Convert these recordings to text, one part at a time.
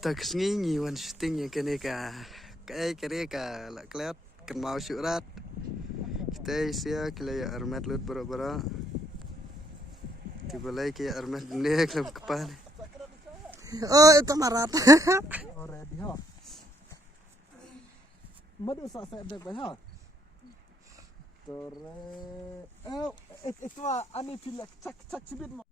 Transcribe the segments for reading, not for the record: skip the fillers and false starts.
Tak sengingi wan shooting yang kene ka la klet kan mau syurat. Kita isia kila ya armet lut bara-bara. Tiba lagi ya armet ne klub kepan. Oh, itu marat. Already ha. Madu sa dek ba ha. Tore. Itu ani pilak cak cibit mo.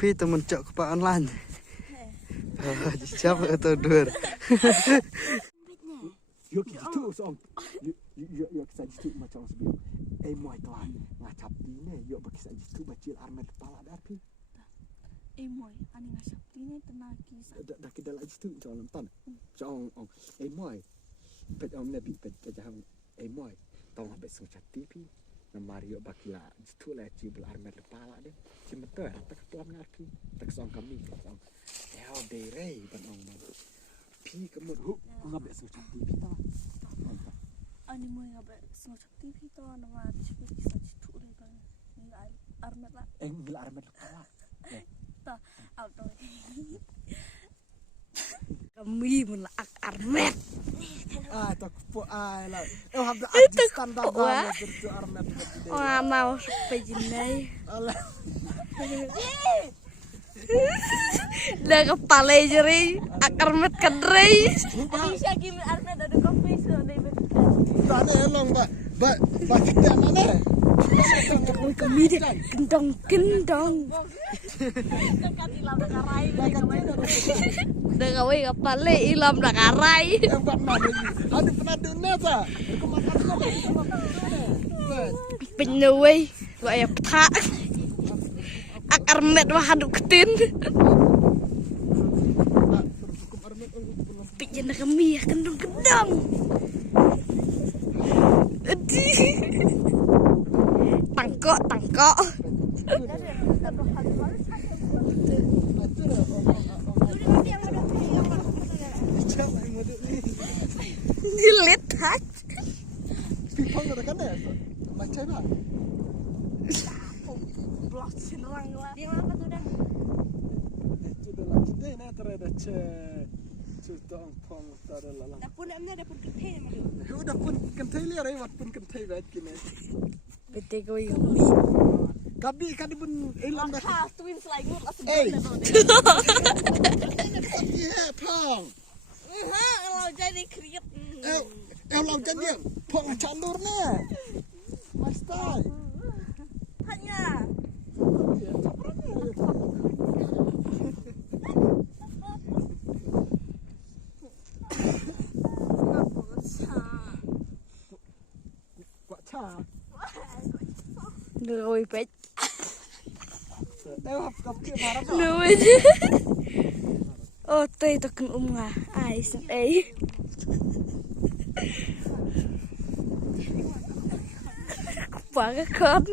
Pi temen cok kepa online. Siapa itu dur? Yuk itu song. Yuk kisah itu macam sebelum. Moi tuan ngacap ini. Yuk berkisah itu bacil armet kepala darpi. Moi, ani ngacap ini tenagi. Dah kita lagi itu jangan tan. Jangan moi. Pet nabi pet jangan moi. Tahu habis ngacap TV. Mario bakila itu lah cibul armet kepala deh. Cuma tu tak ketuan ngarki. Tak song kami song. Dere banong pi kemud ngabe sucap TV ta. Ani mo ngabe sucap TV to nama cipu kisah citu deh kan. Armet lah. Ngil armet kepala. Ta auto. Kami melak armet. Tak po lah. Habis ada standar banget itu armet. Wah mau sepejinai. Allah. Dah kepala jeri, armet kadrei. Bisa gini armet ada kopi sudah dibetul. Tadi elong ba kita mana? Kami dia kendong. Dekat ilam dakarai. Dah kawai kepala ilam dakarai. Buat mana? Ada pernah dunia tak? Penyuai, buat yang tak. Armet wah haduk ketin. Pijan kami ya kendong. Tangkok. Gilit tak. Pipang ada kan ya? Macam mana? Bloksin orang lah. Dia apa tu dah? Itu dah lah. Kita ni terada cutang pang terada lah. Dapur dapur kentei macam. Udah pun kentei liar ay wat pun kentei baik kini. Bete kau yang Kabi pun ilam dah. khas twins like good lah sebenarnya. Iya pang. Kalau jadi kriat. Lau jadi pang candur ni. Mastai. Hanya. Rồi phải nuôi chứ. Ô tây ta cần à ai sắp ấy quả cái con